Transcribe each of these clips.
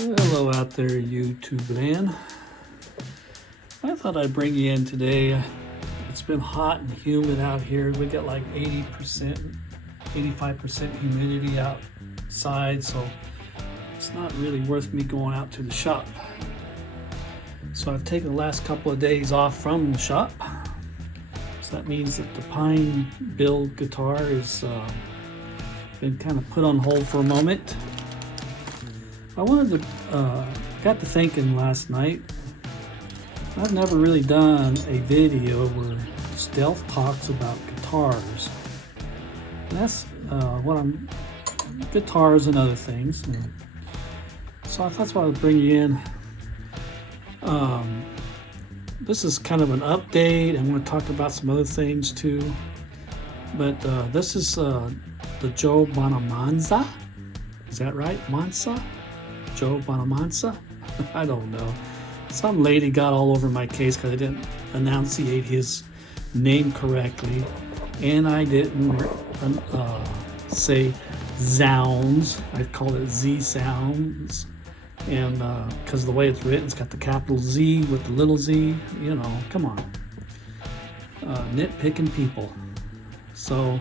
Hello out there, YouTube land. I thought I'd bring you in today. It's been hot and humid out here. We got like 80%, 85% humidity outside, so it's not really worth me going out to the shop. So I've taken the last couple of days off from the shop. So that means that the pine build guitar has been kind of put on hold for a moment. I got to thinking last night, I've never really done a video where Stealth talks about guitars. And that's guitars and other things. And so I thought I would bring you in. This is kind of an update. I'm going to talk about some other things too. But this is the Joe Bonamassa. Is that right? Mansa? Joe Bonamassa? I don't know. Some lady got all over my case because I didn't enunciate his name correctly, and I didn't say zounds. I called it Z sounds, and because the way it's written, it's got the capital Z with the little z. You know, come on, nitpicking people. So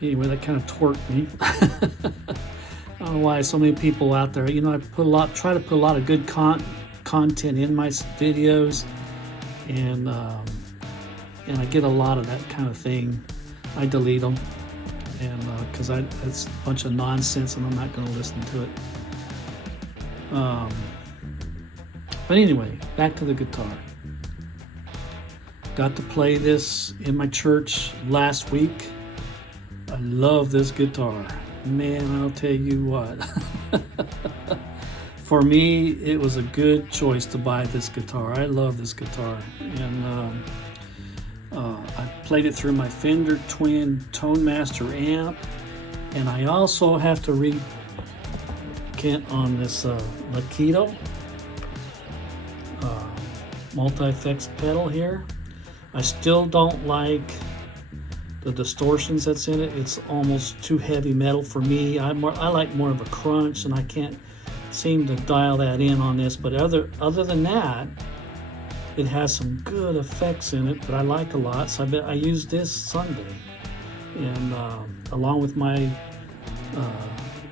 anyway, that kind of torqued me. I don't know why so many people out there. You know, try to put a lot of good content in my videos, and I get a lot of that kind of thing. I delete them, and because it's a bunch of nonsense, and I'm not going to listen to it. But anyway, back to the guitar. Got to play this in my church last week. I love this guitar. Man, I'll tell you what. For me, it was a good choice to buy this guitar. I love this guitar. And I played it through my Fender Twin Tone Master amp. And I also have to recant on this Lakido multi-effects pedal here. I still don't like the distortions that's in it. It's almost too heavy metal for me. I like more of a crunch, and I can't seem to dial that in on this. But other than that, it has some good effects in it that I like a lot. So I used this Sunday, and along with my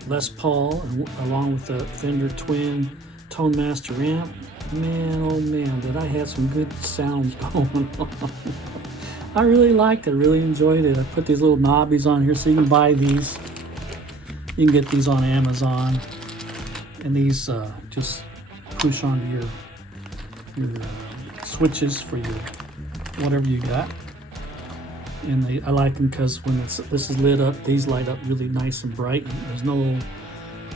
Les Paul, and along with the Fender Twin Tone Master amp. Man, oh man, did I have some good sounds going on. I really liked it, really enjoyed it. I put these little knobbies on here so you can buy these. You can get these on Amazon. And these just push onto your switches for your whatever you got. And I like them because when this is lit up, these light up really nice and bright. There's no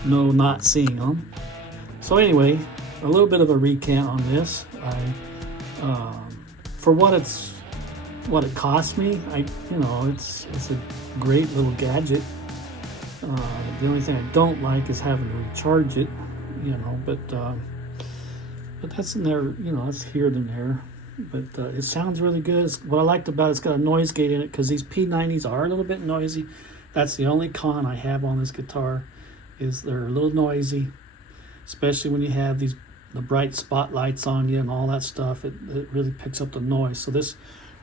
not seeing them. So anyway, a little bit of a recant on this. For what it cost me, it's a great little gadget. The only thing I don't like is having to recharge it, but that's in there, it's here and there. But it sounds really good. What I liked about it's got a noise gate in it because these P90s are a little bit noisy. That's the only con I have on this guitar, is they're a little noisy, especially when you have the bright spotlights on you and all that stuff. It really picks up the noise. So this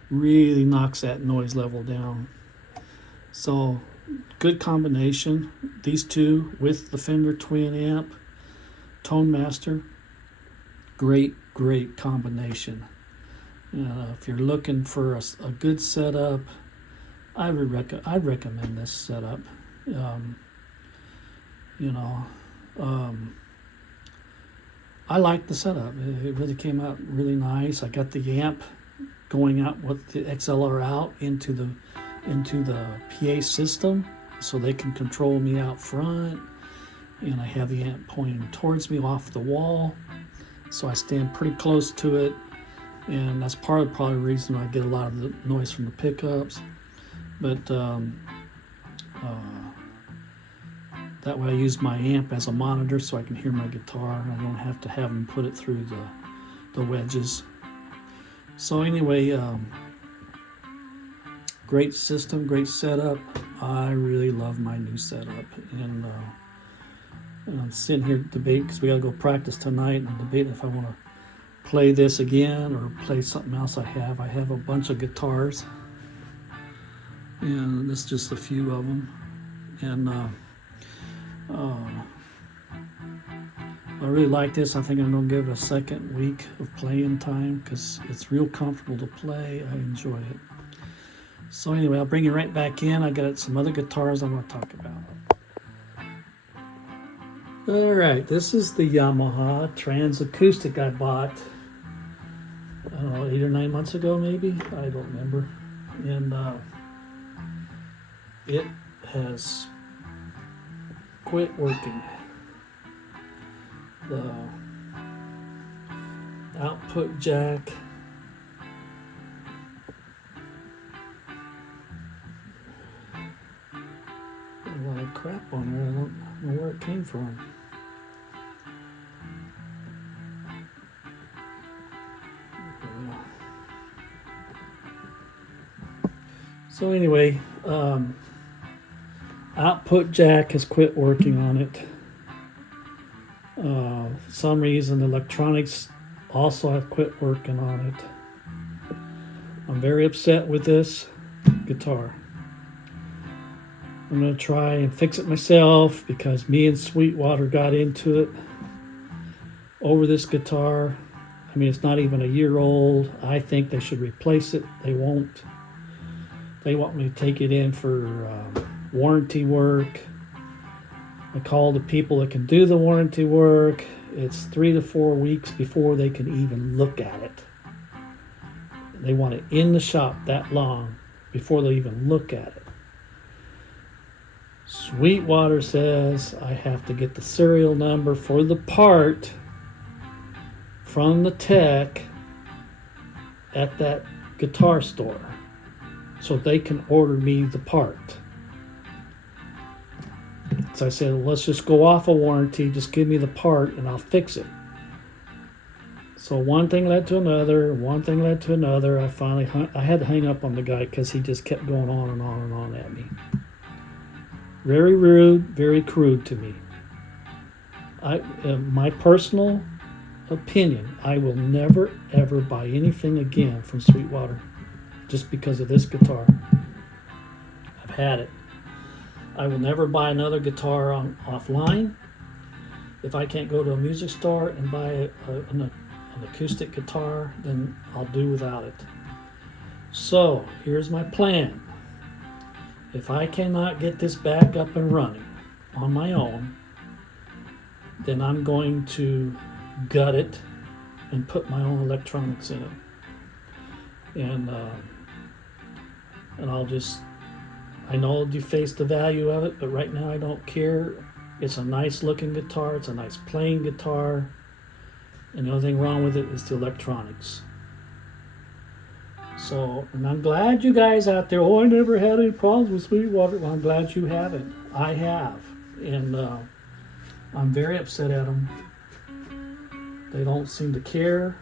really knocks that noise level down. So good combination. These two with the Fender Twin amp, Tone Master, great combination. If you're looking for a good setup, I recommend this setup. I like the setup. It really came out really nice. I got the amp going out with the XLR out into the PA system, so they can control me out front. And I have the amp pointing towards me off the wall, so I stand pretty close to it. And that's probably the reason I get a lot of the noise from the pickups. But that way I use my amp as a monitor so I can hear my guitar. I don't have to have them put it through the wedges. So anyway, great system, great setup. I really love my new setup, and And I'm sitting here debating because we got to go practice tonight, and I'm debating if I want to play this again or play something else I have. I have a bunch of guitars, and this is just a few of them. And I really like this. I think I'm going to give it a second week of playing time because it's real comfortable to play. I enjoy it. So anyway, I'll bring you right back in. I got some other guitars I want to talk about. All right, this is the Yamaha Trans Acoustic I bought, I don't know, 8 or 9 months ago maybe. I don't remember. And it has quit working. The output jack a lot of crap on there. I don't know where it came from. So anyway, output jack has quit working on it. For some reason, the electronics also have quit working on it. I'm very upset with this guitar. I'm going to try and fix it myself because me and Sweetwater got into it over this guitar. I mean, it's not even a year old. I think they should replace it. They won't. They want me to take it in for warranty work. I call the people that can do the warranty work. It's 3 to 4 weeks before they can even look at it. They want it in the shop that long before they even look at it. Sweetwater says I have to get the serial number for the part from the tech at that guitar store so they can order me the part. So I said, well, let's just go off a warranty, just give me the part and I'll fix it. So one thing led to another, one thing led to another. I had to hang up on the guy because he just kept going on and on and on at me. Very rude, very crude to me. My personal opinion, I will never ever buy anything again from Sweetwater just because of this guitar. I've had it. I will never buy another guitar offline. If I can't go to a music store and buy an acoustic guitar, then I'll do without it. So here's my plan. If I cannot get this back up and running on my own, then I'm going to gut it and put my own electronics in it. And I'll just, I know I'll deface the value of it, but right now I don't care. It's a nice looking guitar. It's a nice playing guitar. And the only thing wrong with it is the electronics. So, and I'm glad you guys out there, oh, I never had any problems with Sweetwater. Well, I'm glad you haven't. I have. And I'm very upset at them. They don't seem to care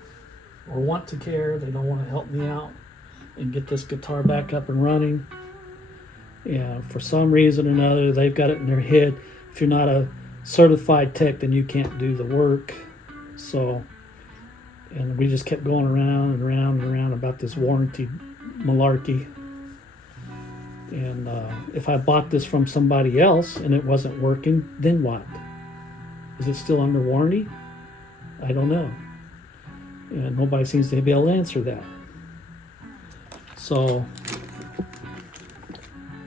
or want to care. They don't want to help me out and get this guitar back up and running. Yeah, for some reason or another, they've got it in their head. If you're not a certified tech, then you can't do the work. So, and we just kept going around and around and around about this warranty malarkey. And if I bought this from somebody else and it wasn't working, then what? Is it still under warranty? I don't know. And nobody seems to be able to answer that. So,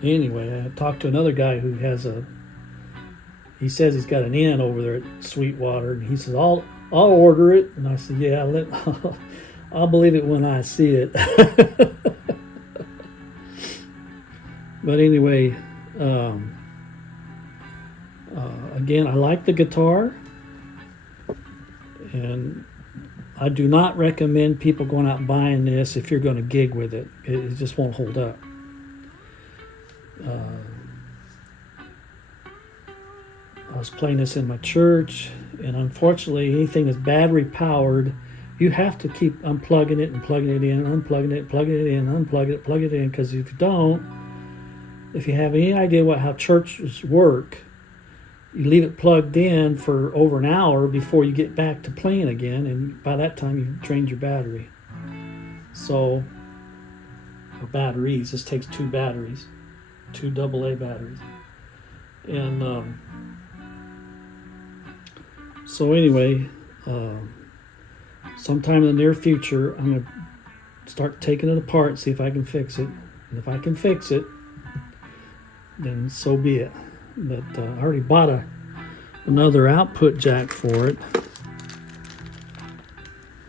anyway, I talked to another guy who has he says he's got an in over there at Sweetwater, and he says, I'll order it. And I said, yeah, I'll believe it when I see it. But anyway, again, I like the guitar, and I do not recommend people going out and buying this if you're going to gig with it. It just won't hold up. I was playing this in my church, and unfortunately, anything that's battery powered, you have to keep unplugging it and plugging it in, unplugging it, plugging it in, unplug it, plug it in, because if you don't, if you have any idea how churches work, you leave it plugged in for over an hour before you get back to playing again, and by that time you've drained your battery. So, or batteries, this takes 2 batteries, 2 AA batteries. And so anyway, sometime in the near future, I'm going to start taking it apart, see if I can fix it. And if I can fix it, then so be it. But I already bought another output jack for it.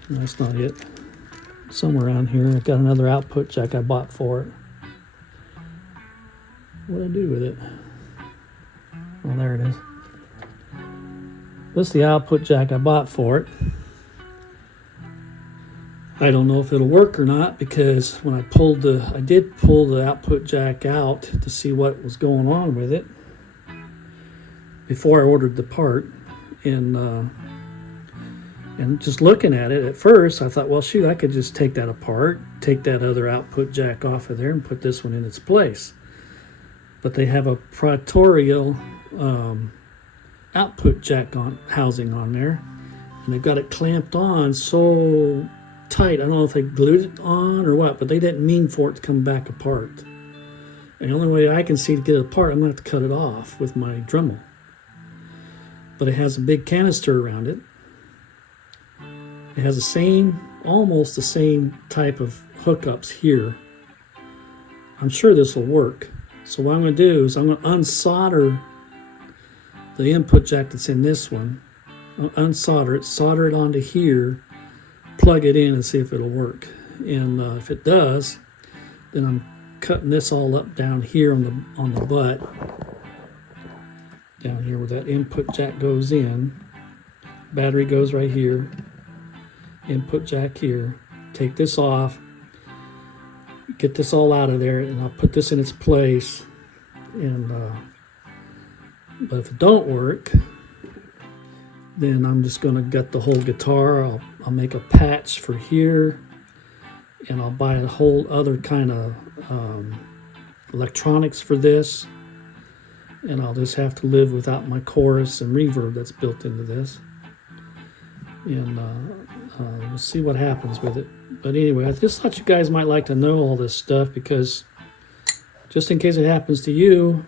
No, that's not it. Somewhere around here, I've got another output jack I bought for it. What did I do with it? Oh, there it is. This is the output jack I bought for it. I don't know if it'll work or not, because when I did pull the output jack out to see what was going on with it before I ordered the part, and just looking at it at first, I thought, well, shoot, I could just take that apart, take that other output jack off of there, and put this one in its place. But they have a Praetorial output jack housing on there, and they've got it clamped on so tight. I don't know if they glued it on or what, but they didn't mean for it to come back apart. And the only way I can see to get it apart, I'm going to have to cut it off with my Dremel. But it has a big canister around it. It has almost the same type of hookups here. I'm sure this will work. So what I'm going to do is I'm going to unsolder the input jack that's in this one. I'll unsolder it, solder it onto here, plug it in and see if it'll work. And if it does, then I'm cutting this all up down here on the butt, down here where that input jack goes in. Battery goes right here. Input jack here. Take this off, get this all out of there, and I'll put this in its place. And but if it don't work, then I'm just going to gut the whole guitar. I'll make a patch for here, and I'll buy a whole other kind of electronics for this, and I'll just have to live without my chorus and reverb that's built into this. And we'll see what happens with it. But anyway, I just thought you guys might like to know all this stuff, because just in case it happens to you,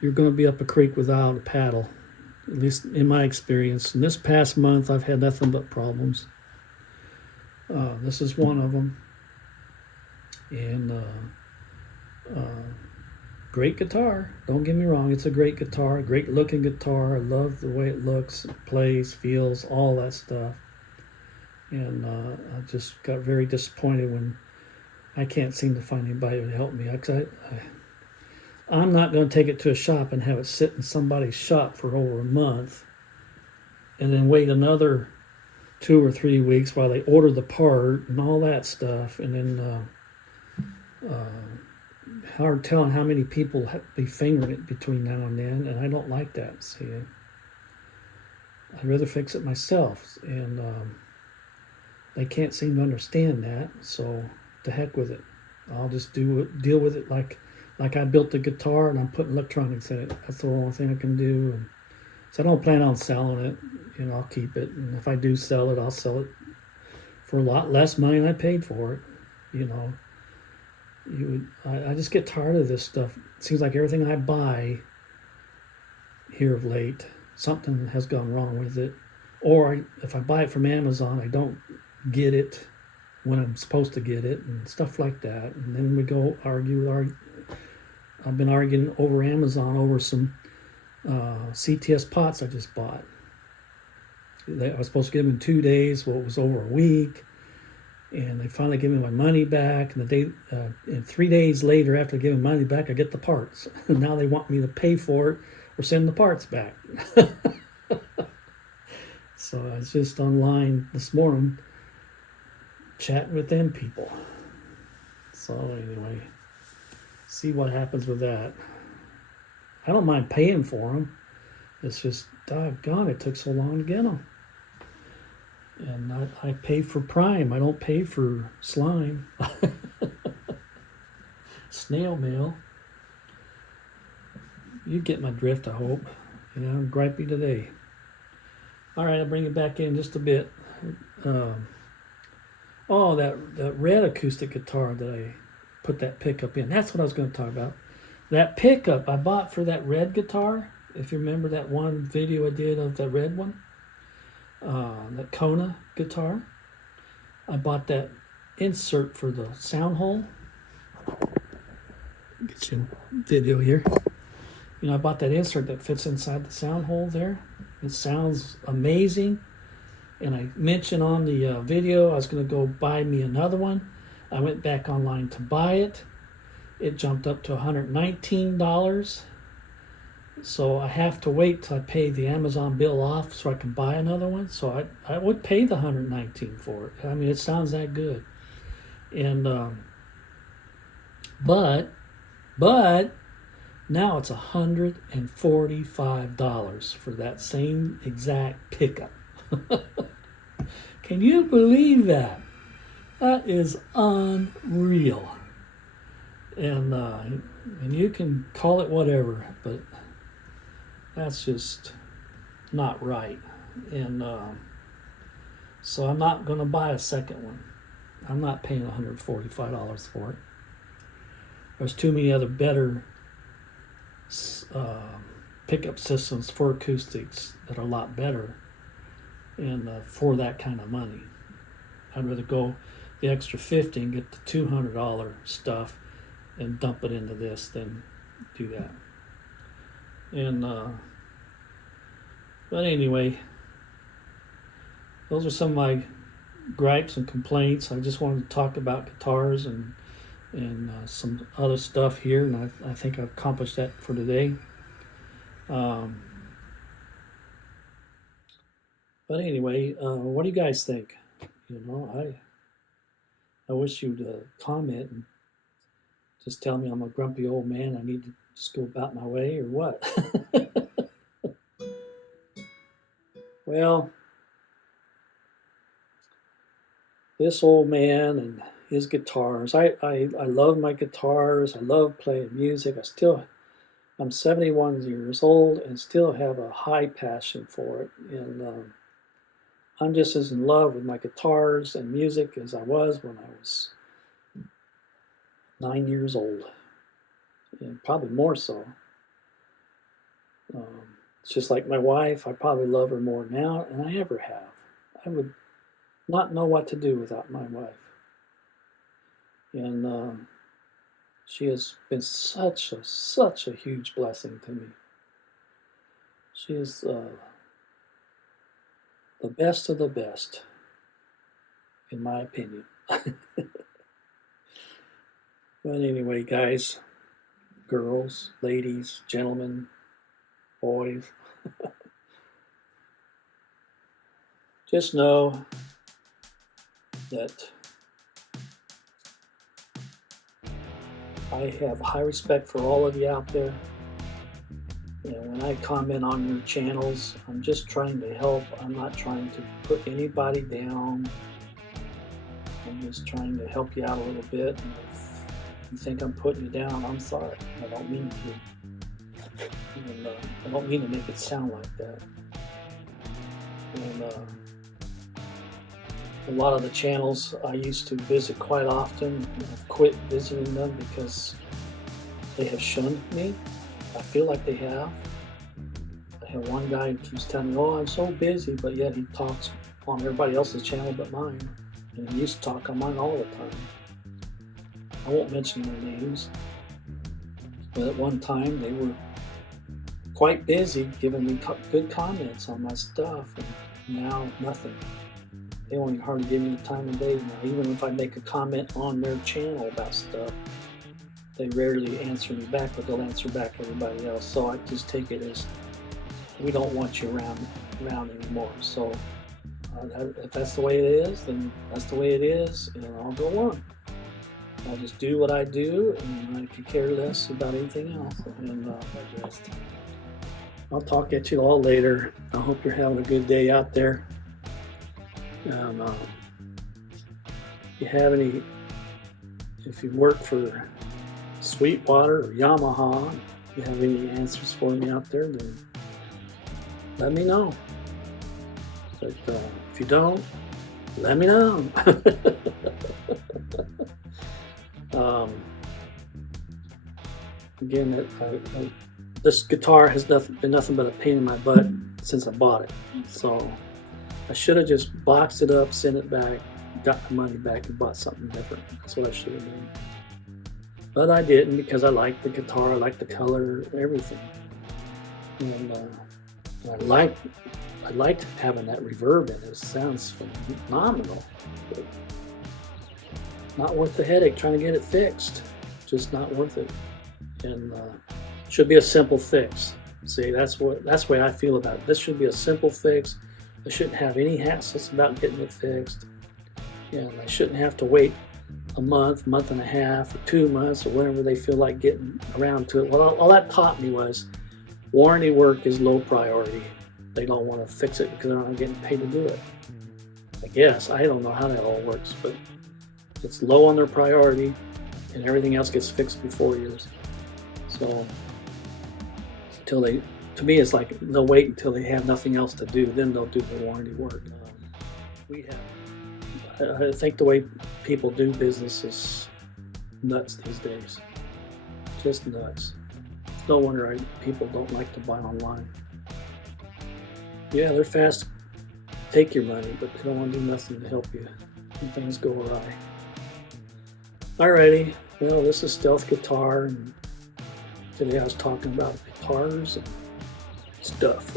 you're going to be up a creek without a paddle. At least in my experience. In this past month, I've had nothing but problems. This is one of them. And great guitar. Don't get me wrong. It's a great guitar. Great looking guitar. I love the way it looks, plays, feels, all that stuff. And I just got very disappointed when I can't seem to find anybody to help me. I'm not going to take it to a shop and have it sit in somebody's shop for over a month and then wait another 2 or 3 weeks while they order the part and all that stuff. And then hard telling how many people be fingering it between now and then, and I don't like that. See, I'd rather fix it myself, and they can't seem to understand that. So to heck with it. I'll just deal with it like I built the guitar and I'm putting electronics in it. That's the only thing I can do. And so I don't plan on selling it. I'll keep it. And if I do sell it, I'll sell it for a lot less money than I paid for it. I just get tired of this stuff. It seems like everything I buy here of late, something has gone wrong with it. Or if I buy it from Amazon, I don't get it when I'm supposed to get it and stuff like that. And then we go argue. I've been arguing over Amazon over some CTS pots I just bought. I was supposed to give them in 2 days. Well, it was over a week. And they finally gave me my money back. And 3 days later, after giving money back, I get the parts. And now they want me to pay for it or send the parts back. So I was just online this morning chatting with them people. So anyway, see what happens with that. I don't mind paying for them. It's just, doggone, it took so long to get them. And I pay for Prime. I don't pay for slime. Snail mail. You get my drift, I hope. Yeah, I'm gripey today. All right, I'll bring it back in just a bit. Oh, that red acoustic guitar that I put that pickup in. That's what I was going to talk about. That pickup I bought for that red guitar. If you remember that one video I did of the red one, that Kona guitar. I bought that insert for the sound hole. Get you a video here. You know, I bought that insert that fits inside the sound hole there. It sounds amazing. And I mentioned on the video I was going to go buy me another one. I went back online to buy it. It jumped up to $119. So I have to wait till I pay the Amazon bill off so I can buy another one. So I would pay the $119 for it. I mean, it sounds that good. And but now it's $145 for that same exact pickup. Can you believe that? That is unreal. And you can call it whatever, but that's just not right. And so I'm not going to buy a second one. I'm not paying $145 for it. There's too many other better pickup systems for acoustics that are a lot better, and for that kind of money. I'd rather go the extra $50 and get the $200 stuff and dump it into this than do that. And but anyway, those are some of my gripes and complaints. I just wanted to talk about guitars and some other stuff here, and I think I've accomplished that for today. But anyway, what do you guys think? You know, I wish you'd comment and just tell me I'm a grumpy old man. I need to just go about my way, or what? Well, this old man and his guitars. I love my guitars. I love playing music. I'm 71 years old and still have a high passion for it. And I'm just as in love with my guitars and music as I was when I was 9 years old, and probably more so. It's just like my wife. I probably love her more now than I ever have. I would not know what to do without my wife. And she has been such a huge blessing to me. She is the best of the best, in my opinion. But anyway, guys, girls, ladies, gentlemen, boys, just know that I have high respect for all of you out there. And when I comment on your channels, I'm just trying to help. I'm not trying to put anybody down. I'm just trying to help you out a little bit. And if you think I'm putting you down, I'm sorry. I don't mean to. And I don't mean to make it sound like that. And a lot of the channels I used to visit quite often, I've quit visiting them because they have shunned me. I feel like they have. I have one guy who keeps telling me, "Oh, I'm so busy," but yet he talks on everybody else's channel but mine. And he used to talk on mine all the time. I won't mention their names, but at one time they were quite busy giving me good comments on my stuff, and now nothing. They only hardly give me the time of day now. Even if I make a comment on their channel about stuff, they rarely answer me back, but they'll answer back everybody else. So I just take it as, we don't want you around anymore. So if that's the way it is, then that's the way it is, and I'll go on. I'll just do what I do, and I could care less about anything else. And I'll talk at you all later. I hope you're having a good day out there. If you work for Sweetwater or Yamaha, If you have any answers for me out there, then let me know. But if you don't, let me know. Again, this guitar has been nothing but a pain in my butt since I bought it. So I should have just boxed it up, sent it back, got the money back, and bought something different. That's what I should have done. But I didn't, because I like the guitar, I like the color, everything. And I liked having that reverb in it. It sounds phenomenal. But not worth the headache trying to get it fixed. Just not worth it. And should be a simple fix. See, that's the way I feel about it. This should be a simple fix. I shouldn't have any hassles about getting it fixed. And I shouldn't have to wait a month, month and a half, or 2 months, or whenever they feel like getting around to it. Well, all that taught me was warranty work is low priority. They don't want to fix it because they're not getting paid to do it. I guess. I don't know how that all works, but it's low on their priority, and everything else gets fixed before yours. So to me, it's like they'll wait until they have nothing else to do, then they'll do the warranty work. I think the way people do business is nuts these days. Just nuts. No wonder people don't like to buy online. Yeah, they're fast to take your money, but they don't want to do nothing to help you when things go awry. Alrighty, well, this is Stealth Guitar, and today I was talking about guitars and stuff.